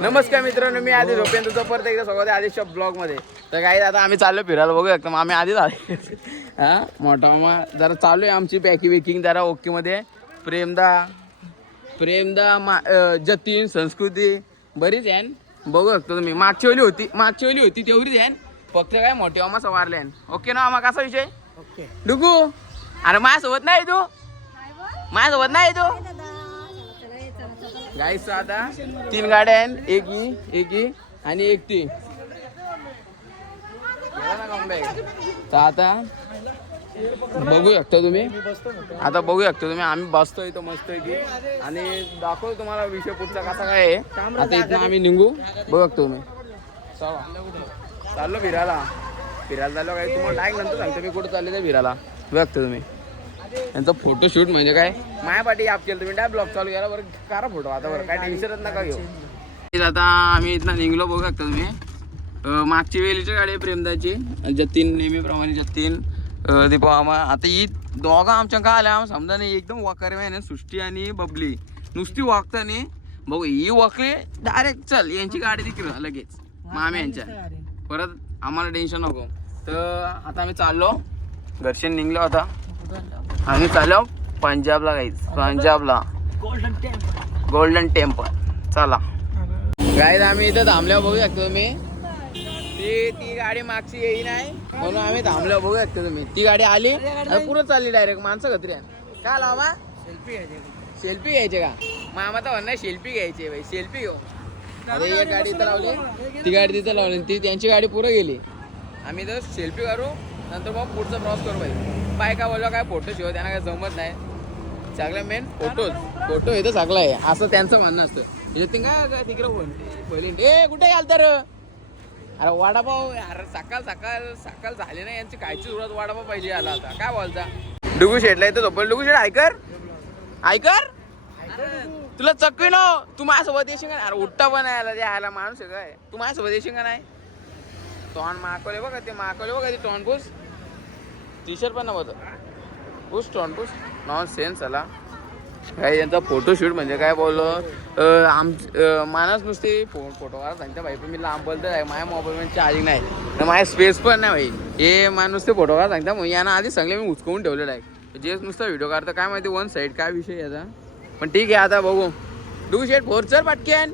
नमस्कार मित्रांनो, मी आधी झोपेन तुझं परत एकदा स्वागत आहे आधीच्या ब्लॉग मध्ये. तर काही आता आम्ही चाललो फिरायला, बघू शकतो. मग आम्ही आधीच आले हा मोठा मामा जरा चालू आहे आमची पॅकिंग जरा ओके मध्ये. प्रेमदा जतीन संस्कृती बरीच आहे, बघू शकतो तुम्ही. मागची ओली होती तेवढीच आहे, फक्त काय मोठे मामा सवारले. ओके ना मामा, कसा विषय? ओके डुगू अरे माझ्यासोबत नाही तू, माझ्यासोबत नाही तू. गाईस आता 3 गाड्या आहेत, एक ही आणि एक ती. तर आता बघू शकता तुम्ही, आम्ही बसतोय इथं मस्त की, आणि दाखवतो तुम्हाला विषय पुढचा कसा काय आहे. आता इथं आम्ही निघू, बघू शकतो तुम्ही. चाललो फिरायला चाललो. काही तुम्हाला डायरेक्ट नंतर सांगतो मी कुठं चालले ते फिरायला. बघतो तुम्ही यांचा फोटोशूट म्हणजे काय मायापाठी आप केलं तुम्ही. डाय ब्लॉग चालू केला बरं, करा फोटो आता बरं, काय टेन्शनच नका घेऊ. आता आम्ही इथं निघलो, बघू शकता तुम्ही. मागची वेलीची गाडी आहे प्रेमदाची, जतीन नेहमीप्रमाणे जतीन दीपा मामा. आता ही दोघं आमच्या का आल्या समजा नाही, एकदम वाकारी आहे. सृष्टी आणि बबली नुसती वागताना बघू, ही वाकली डायरेक्ट चल यांची गाडी तिकडे लगेच मामी यांच्या. परत आम्हाला टेन्शन नको. तर आता आम्ही चाललो, घरचे निघलो. आता आम्ही चाललो पंजाबला, गाईज पंजाबला गोल्डन टेम्पल. चला गाईज, आम्ही इथं थांबल्यावर बघू शकतो तुम्ही. ती गाडी मागची येई नाही म्हणून आम्ही थांबल्यावर बघू शकतो तुम्ही. ती गाडी आली पुढं चालली डायरेक्ट. माणसं खत्री काय लावा, सेल्फी घ्यायचे का मामा? तर म्हणणार सेल्फी घ्यायची भाई, सेल्फी घेऊ. अरे एक गाडी इथं लावली, ती गाडी तिथं लावली, ती त्यांची गाडी पुढं गेली. आम्ही तर सेल्फी करू, नंतर मग पुढचं क्रॉस करू बाई का बोललो. काय फोटो शिव त्यांना काय जमत नाही. सगळं मेन फोटो इथं सगळं आहे असं त्यांचं म्हणणं असतं. काय तिकडे बोलली ए कुठे घाल तर. अरे वडापाव, अरे सकाळ झाली ना यांची कायची सुरुवात, वडापाव पाहिजे आला. आता काय बोलता डुगू शेटला इथं झोपल. डुगू शेट ऐकर तुला चक्की नो, तू माझ्यासोबत येशील का? अरे उठ्ठा पण यायला माणूस आहे काय, तू माझ्यासोबत येशील का नाही? तोंड माकवले बघा ते तोंड पुस. टी शर्ट पण नव्हतं, पुस तोंड पुस. नॉन सेन्स आला काय यांचा फोटोशूट म्हणजे काय बोललो. माणूस नुसते फोटो काढा सांगता भाई, पण मी लांब बोलतो आहे. माझ्या मोबाईलमध्ये चार्जिंग नाही तर माझ्या स्पेस पण नाही भाई. हे माणूस नुसते फोटो काढा सांगता. मग यांना आधी सगळे मी उचकवून ठेवलेलं आहे. जे नुसतं व्हिडिओ काढतं काय माहिती वन साईड काय विषय याचा. पण ठीक आहे आता बघू. डू शेट फोर चल पटकेन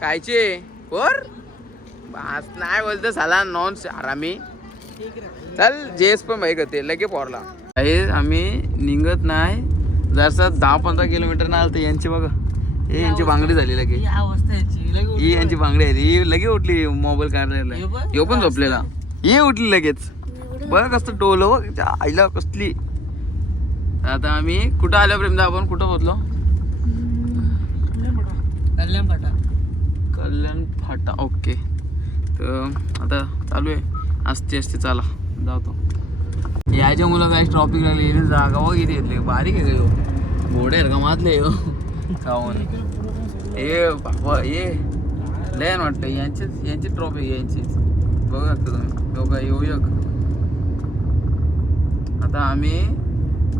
कायचे फोर बास नाही बोलतो साला नॉन आरामी. चल जेस पण भाई करते लगे पोरला. आम्ही निघत नाही, जरसा 10-15 किलोमीटर ना आलं तर यांची बघा, हे यांची बांगडी झाली लगे. ही यांची बांगडी आहे, ही लगे उठली मोबाईल काढलेला. यो पण झोपलेला, ही उठली लगेच. बघ कसं डोलं बघ आईला कसली. आता आम्ही कुठं आलो प्रेमदा, आपण कुठं पोहोचलो? कल्याण फाटा. ओके, तर आता चालू आहे असते चला जातो. याच्या मुलं काय ट्रॉफिक लागली, जागा बघ किती येतले. बारीक आहे का घोडे का मातले खाऊन. हे बाबा हे लयन वाटतं यांची ट्रॉफिक यांचीच. बघू शकता तुम्ही दोघं येऊ एक. आता आम्ही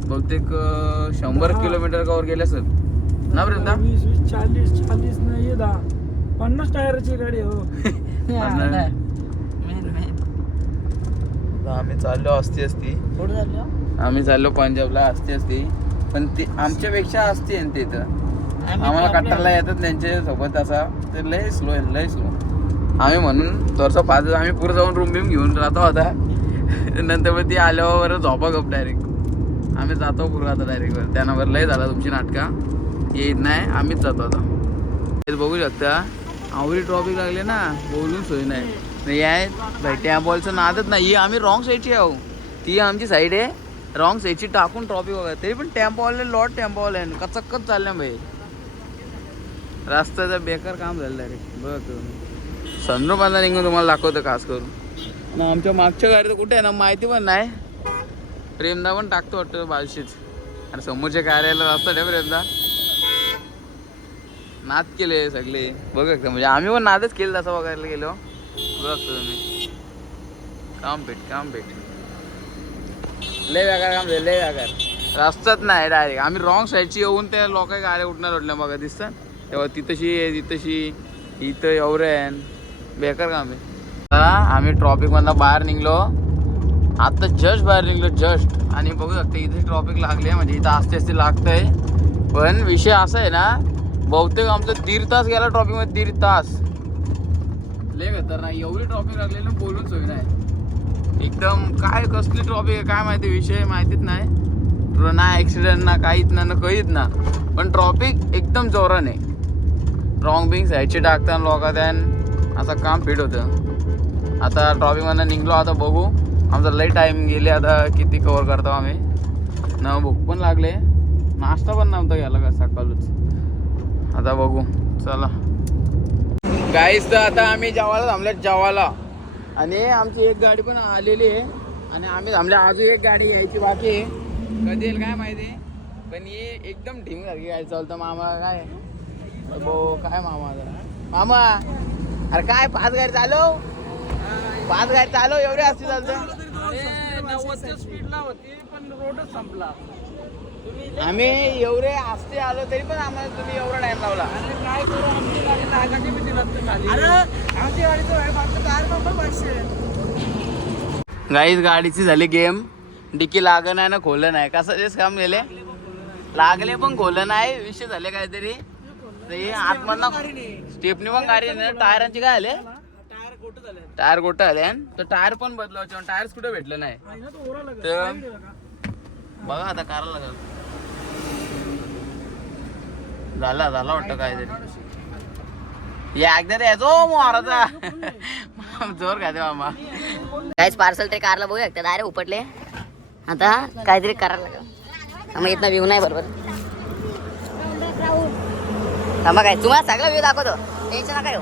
बहुतेक 100 किलोमीटर कवर गेले असेल ना प्रेमदा? 20-40 नाही 10-50 टायरची गाडी हो. आम्ही चाललो असती आम्ही चाललो पंजाबला असती. पण ते आमच्यापेक्षा असते ते तर आम्हाला कट्टाला येतात त्यांच्या सोबत असा. ते लय स्लो. आम्ही म्हणून थोडंसं पाहतो. आम्ही पुढे जाऊन रूम बिम घेऊन राहतो आता. नंतर मग ती आल्यावर झोपा गप डायरेक्ट. आम्ही जातो पुढे आता डायरेक्ट. त्यानंतर लय झाला तुमची नाटका येत नाही, आम्हीच जातो आता. बघू शकता आवरी ट्रॉफिक लागले ना, बोलून सोय नाही याय भाई. टॅम्पॉलचं नादच नाही. आम्ही रॉंग साईडची आहो, ती आमची साईड आहे. रॉंग साईडची टाकून ट्रॉफिक वगैरे तरी पण टेम्पोवाले लॉट टेम्पोवाले कचक्कच चालल्या भाई. रस्त्याचं बेकार काम झालं डायरेक्ट. बघ सनरूफांना निघून तुम्हाला दाखवतं खास करून ना. आमच्या मागच्या गाडी तर कुठे आहे ना माहिती पण नाही. प्रेमदा पण टाकतो वाटतं बालशीच. आणि समोरच्या कार्याला रस्ता ठेव प्रेमदा. नाद केले सगळे बघ एकदम. म्हणजे आम्ही पण नादच केलं तसं बघायला गेलो. बघतो तुम्ही काम भेट लय बेकार काम झालं, लय बेकार. रस्ताच नाही डायरेक्ट. आम्ही रॉंग साईडची येऊन त्या लोक गाड्या उठल्या बघा दिसतात तेव्हा तिथशी इथं एवढं बेकार काम आहे. आम्ही ट्रॉफिक मधनं बाहेर निघलो, आता जस्ट बाहेर निघलो जस्ट. आणि बघू शकता इथे ट्रॉफिक लागले, म्हणजे इथं आस्ते आस्ते लागतंय. पण विषय असा आहे ना, बहुतेक आमचं 1.5 तास गेला ट्रॉफिक मध्ये. 1.5 तास लय बेहतर नाही, एवढी ट्रॉफिक लागली ना, बोलून सोय नाही एकदम. काय कसली ट्रॉफिक आहे काय माहिती, विषय माहितीच नाही ना. ॲक्सिडेंट ना काहीच ना कहीच ना, पण ट्रॉफिक एकदम जोराने. रॉंग बिंग साईडची टाकताना लोकांना असं काम फिट होतं. आता ट्रॉफिकमधनं निघलो, आता बघू. आमचा लई टाईम गेले, आता किती कवर करतो आम्ही ना. भूक पण लागले, नाश्ता पण नव्हता घ्यायला का सकाळच. आता बघू चला गाईस. तर आता आम्ही जेवायला थांबल्या जेवायला, आणि आमची एक गाडी पण आलेली आहे आणि आम्ही थांबल्या. अजून एक गाडी यायची बाकी आहे, कधी येईल काय माहिती. पण ये एकदम ढिमसारखी गाडी चालतं. मामा काय काय मामा मामा, अरे काय 5 गाडी चालव, 5 गाडी चालव, एवढे असते चालतं. 90 स्पीडला होती पण रोडच संपला. आम्ही एवढे असते आलो तरी पण आम्हाला तुम्ही एवढा टाइम लावला. काय करू, आमची गाडी लागायची भीती लागते खाली. आमची गाडीचं फक्त टायर नंबर 500. गाईस गाडीची झाली गेम. डिकी लागलं नाही ना खोललं नाही, कसं तेच काम गेले. लागले पण खोललं नाही, विषय झाले काहीतरी. आतमधनं स्टेपनी पण गाडी टायरांची काय आले, टायर गोट आले. तर टायर पण बदलावचे, टायर्स कुठे भेटलं नाही. तर बघा आता करायला लागल. झाला वाटतं काहीतरी. या एकदा यायचो मोराचा जोर खाते मामा. काहीच पार्सल ते कारला बघू शकता, डायरेक्ट उपटले. आता काहीतरी करायला लागलं. मग इथनं व्ह्यू नाही बरोबर. थांबा काय तुम्हाला सगळं व्ह्यू दाखवतो, टेन्शन नका घेऊ.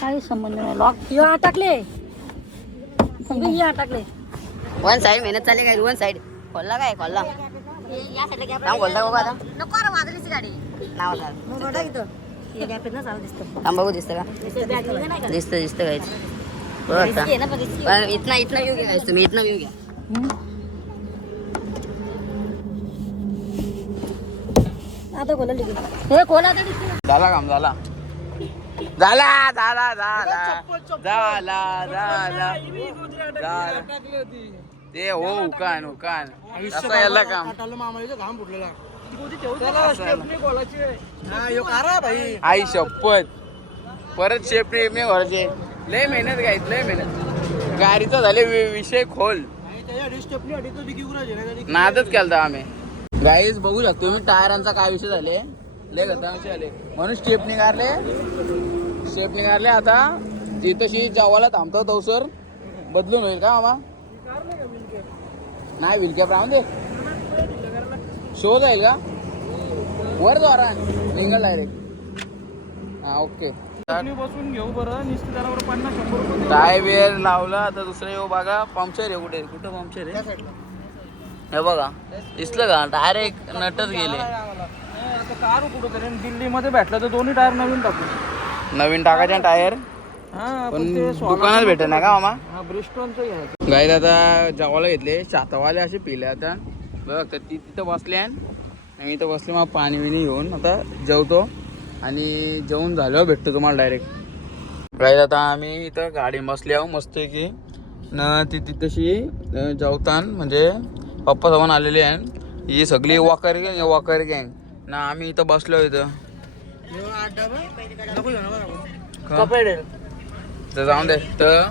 काही संबंध नाही. लॉक अटकले, अटकले. वन साइड मेहनत चालली काय, वन साइड खोलला काय खोलला. खोलता बघा आता. नको वादळीची गाडी नाव बघू दिसतं का, दिसतं काहीच. इथना व्ह्यू घ्या तुम्ही, इथना व्ह्यू घ्या. आता खोला हे खोला. झाला काम झाला झाला झाला झाला झाला झाला झाला. ते हो उकान असं याला काम. आई शपथ, परत शेपटी घरचे. लय मेहनत घ्यायच, लय मेहनत. गाडीचा झाले विषय खोल, नादच केलता आम्ही. गाईज बघू शकतो मी टायरांचा काय विषय झाले, लय गता विषय आले म्हणून स्टेपनी काढले. आता तिथशी जेवायला थांबतो तवसर बदलून होईल का मामा. नाही विलकॅप राहून दे, शो जाईल का वर द्वारा निघाल डायरेक्ट. हा ओके बसून घेऊ बरं. निश्चित 50-100 रुपये. टायर लावला. आता दुसरं येऊ बघा. पंक्चर आहे कुठे, कुठं पंक्चर आहे हे बघा, दिसलं का. डायरेक्ट नटच गेले. कार कुठं दिल्लीमध्ये भेटलं तर दोन्ही टायर नवीन टाकू. नवीन टाकायचे टायर, पण दुकानात भेटत ना का मामा. ब्रिस्टॉलचं घ्यायचं. गाईला आता जेवायला घेतले, चातावाले असे पिले. आता बघ तर ती तिथं बसले आणि इथं बसले. मग पाणी बिणी घेऊन आता जेवतो, आणि जेवून झाल्यावर भेटतो तुम्हाला डायरेक्ट. गाईला आता आम्ही इथं गाडी बसली आहो मस्त की न. ती तिथशी जेवतान म्हणजे पप्पा जाऊन आलेले आहे. ही सगळी वाकर गँग ना. आम्ही इथं बसलो इथं तर जाऊन दे. तर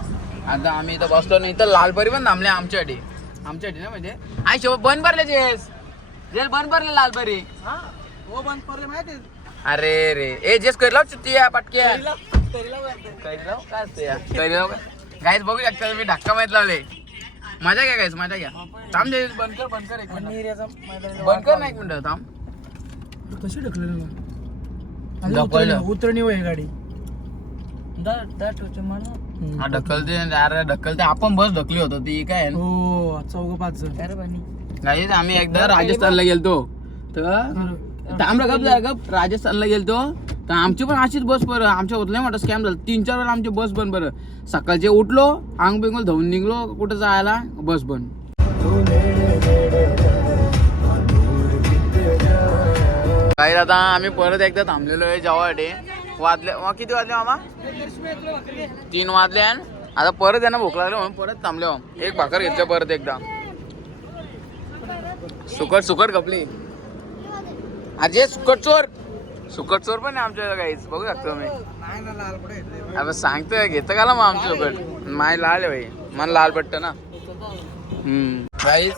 आता आम्ही इथं बसलो नाही, तर लालपरी पण थांबले आमच्यासाठी ना. म्हणजे आई शेवट बंद भरले जेल बंद भरले लालपरी. हो बंद पडले माहिती. अरे रे ए जेस कर लाव चित्ती पटके काय गाईस बघू शकता मी धक्का माहित लावले. मजा घ्या गाईस, मजा घ्या. थांब दे, बंद कर एक मिनिट, बंद कर ना एक मिनिट. थांब कशी ढकलेलं उतरणी होय गाडी. ढकलते आपण बस ढकली होतो ती काय. हो 4-5 जण. गाईस आम्ही एकदा राजस्थानला गेलतो, तर गप राजस्थानला गेलतो. तर आमची पण अशीच बस बरं. आमच्या लय मोठा स्कॅम झाला. 3-4 वेळा आमची बस बंद. बरं सकाळचे उठलो, आंग बिंगल धावून निघलो कुठं जायला, बस बंद. काही आता आम्ही परत एकदा थांबलेलो आहे जेवासाठी. वाजले किती वाजले मामा? 3 वाजले. आता परत यांना भूक लागली म्हणून परत थांबलो. एक भाकर घेतलं परत एकदा. सुकट कपली अजय. सुकट चोर पण आहे आमच्या काहीच. बघू शकतो मी. आता सांगतोय घेतं का मग आमच्या सुकट. माय लाल आहे भाई. मला लाल पट्ट ना. काहीच.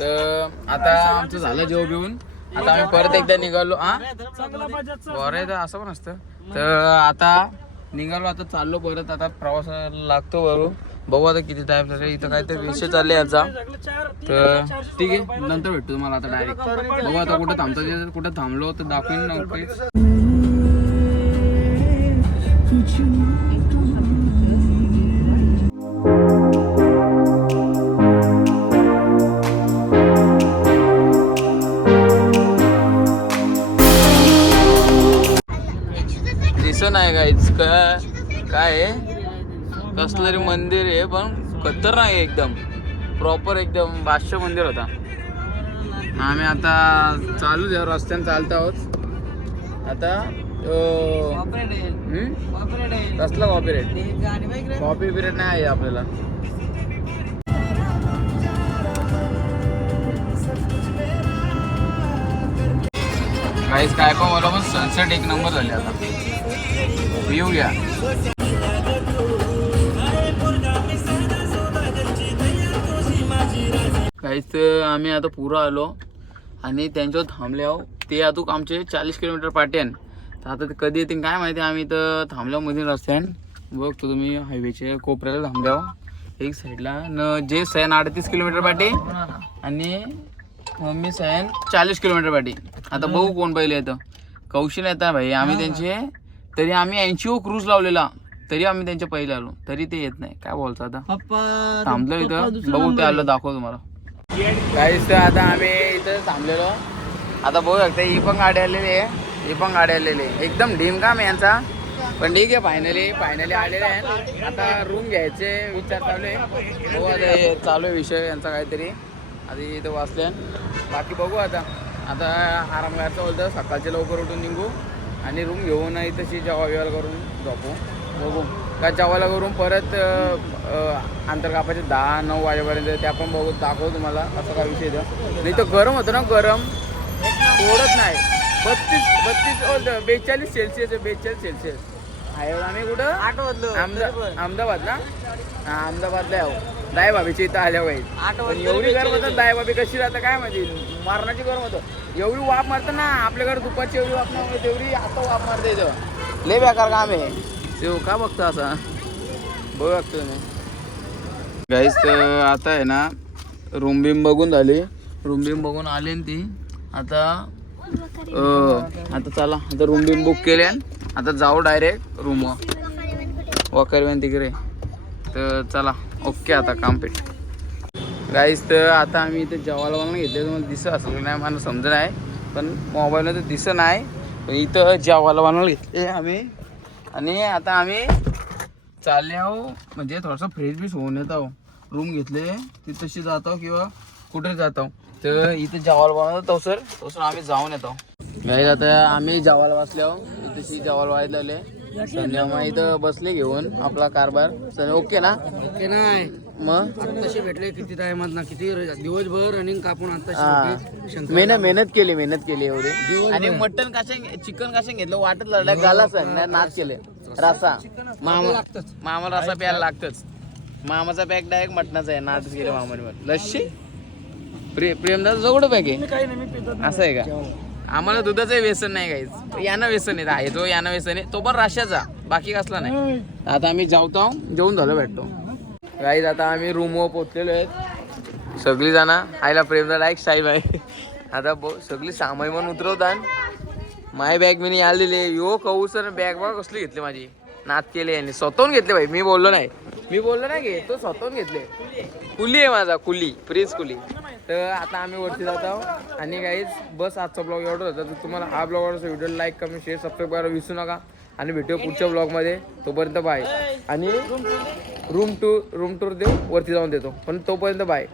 तर आता आमचं झालं जेव घेऊन. आता आम्ही परत एकदा निघालो. बरं तर असं पण असतं. तर आता निघालो. आता चाललो परत. आता प्रवासाला लागतो बरोबर. बघू आता किती टाइम झाला. इथं काहीतरी विषय चालले याचा. तर ठीक आहे नंतर भेटतो तुम्हाला. आता डायरेक्ट बघू आता कुठं थांबतो. कुठं थांबलो तर दाखवीन नक्कीच. दिसत नाही काहीच. काय कसलं तरी मंदिर आहे पण खतरनाक आहे एकदम. प्रॉपर एकदम बादशाह मंदिर होता. आम्ही आता चालू द्या रस्त्याने चालत आहोत. आता कसला कॉपी पिरियड नाही आहे आपल्याला. काहीच काय पण मला पण सनसेट एक नंबर झाले. आता व्ह्यू घ्या. काहीच आम्ही आता पुरं आलो आणि त्यांच्यावर थांबले आहो. ते अजून आमचे 40 किलोमीटर पाट्यान. तर आता ते कधी येतील काय माहिती. आम्ही तर थांबल्यामध्ये रस्त्यान बघतो तुम्ही हायवेच्या कोपऱ्याला थांबले आहो एक साईडला. न जे सैन 38 किलोमीटर पाटी आणि मम्मी सैन 40 किलोमीटर पाटी. आता बघू कोण पहिले येतं. कौशल येतात भाई. आम्ही त्यांचे तरी आम्ही 80 क्रूज लावलेला तरी आम्ही त्यांच्या पहिले आलो तरी ते येत नाही. काय बोलतो आता थांबलो इथं. बघू ते आलं दाखव तुम्हाला. काहीच तर आता आम्ही इथं थांबलेलो. आता बघू शकता ही पण गाडी आलेली आहे. ही पण गाडी आलेली आहे. एकदम ढीम काम आहे यांचा. पण ठीक आहे फायनली आलेले आहे. आता रूम घ्यायचे विचार चालू आहे. बघू आता हे चालू आहे विषय यांचा काहीतरी. आधी इथं वाचले. बाकी बघू आता आराम करायचं बोलतं. सकाळचे लवकर उठून निघू आणि रूम घेऊन इथंशी जेवायला करून झोपू. बघू का जेवायला करून परत अंतर कापायचे 10-9 वाजेपर्यंत. ते आपण बघू दाखवू तुम्हाला असं काय विषय द्या. नाही तर गरम होतं ना. गरम सोडत नाही. 42 सेल्सिअस आहे. 42 सेल्सिअस आहे. आम्ही कुठं अहमदाबाद ना. हा अहमदाबादला आहो. दाय भाभीची इथं आल्या पाहिजे. एवढी गरम होतं. दाय भाभी कशी राहतं काय माहिती. मारणाची गरम होतं. एवढी वाफ मारतं ना. आपल्याकडे दुपारची एवढी वाफ नाही तेवढी आता वाफ मारते इथं. लय बेकार काम आहे. तेव्हा का बघतो असा बघू बघतो मी. गाईस आता आहे ना रूम बिम बघून झाली. रूम बिम बघून आले ती. आता चला आता रूम बिम बुक केल्या. आता जाऊ डायरेक्ट रूमवर. वकरवेन तिकडे. तर चला ओके आता काम पेट. गाईस तर आता आम्ही इथे जेवायला बनवून घेतले. तुम्हाला दिसत असं नाही मला समजत नाही पण मोबाईलला तर दिसत नाही. पण इथं जेवायला बनवून घेतले आम्ही. आणि आता आम्ही चालले आहो म्हणजे थोडंसं फ्रेश बीश होऊन येत आहो. रूम घेतले ती तशी जात आहो किंवा कुठे जात आहो. तर इथे जेवायला बनवतो तसं आम्ही जाऊन येतो. गाईस आता आम्ही जेवायला बसले आहो. इथेशी जेवायला व्हायला आले. संध्याकाळी इथं बसले घेऊन आपला कारभार. ओके ना. ओके नाही मग आत्ताशी भेटले किती टायमात ना. किती दिवसभर रनिंग कापून आत्ताशी मेहनत केली एवढी. आणि मटन चिकन कशा घेतलं वाटत लढल्या गालाच नाच केले. रसा मामाला रसा प्यायला लागतच. मामाचा पॅक डायरेक्ट मटणाचा आहे. नाच केले मामाने. लस्सी प्रेमदास जवळ पॅक आहे असं आहे का. आम्हाला दुधाचं व्यसन नाही काहीच. यानं व्यसन आहे. जो यानं व्यसन आहे तो पण राशाचा. बाकी कसला नाही. आता आम्ही जेवतो. जेवून झालं भेटतो गाईज. आता आम्ही रूमवर पोचलेलो आहेत सगळी जण. आईला प्रेमदा लाईक साहेब आहे. आता सगळी सामाई म्हणून उतरवतात. माय बॅग मी आलेली. यो कहू सर बॅग बघा कसली घेतली माझी. नाच केले यांनी. स्वतःहून घेतले भाई. मी बोललो नाही घे तो स्वतःहून घेतले. कुली आहे माझा प्रिन्स कुली. तर आता आम्ही वरती जात आहोत. आणि गाईज बस आजचा ब्लॉग एवढं होता. तर तुम्हाला हा ब्लॉग आवडतो video like comment share subscribe करायला विसरू नका. आणि भेटू पुढच्या ब्लॉगमध्ये. तोपर्यंत बाय. आणि रूम टूर देऊ वरती जाऊन देतो पण तोपर्यंत बाय.